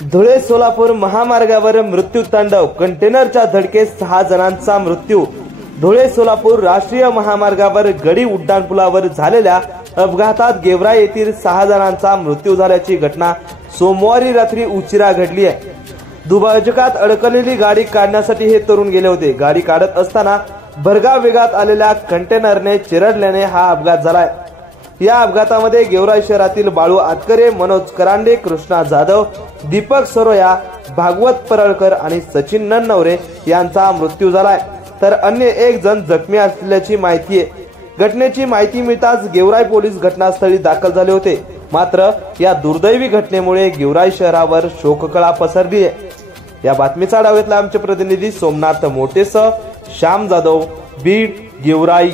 धुळे सोलापूर महामार्गावर मृत्यू तांडव, कंटेनरच्या धडकेत 6 जणांचा मृत्यू। धुळे सोलापूर राष्ट्रीय महामार्गावर गडी उड्डाणपुलावर झालेल्या अपघातात गेवराई येथील 6 जणांचा मृत्यू झाल्याची घटना सोमवारी रात्री उशिरा घडली आहे। दुभाजकात अडकलेली गाडी काढण्यासाठी हे तरुण गेले होते। गाडी काढत असताना भरधाव वेगात आलेल्या कंटेनरने चिरडल्याने हा अपघात झालाय। या अपघातामध्ये गेवराई शहरातील बाळू आतकरे, मनोज करांडे, कृष्णा जाधव, दीपक सरोया, भागवत परळकर आणि सचिन नन्नवरे यांचा मृत्यू झालाय, तर अन्य 1 जण जखमी असल्याची माहिती आहे। घटनेची माहिती मिळताच गेवराई पोलीस घटनास्थळी दाखल झाले होते। मात्र या दुर्दैवी घटनेमुळे गेवराई शहरावर शोककळा पसरली आहे। या बातमीचा आढावा घेतला आमचे प्रतिनिधी सोमनाथ मोटेसह श्याम जाधव, बीड, गेवराई।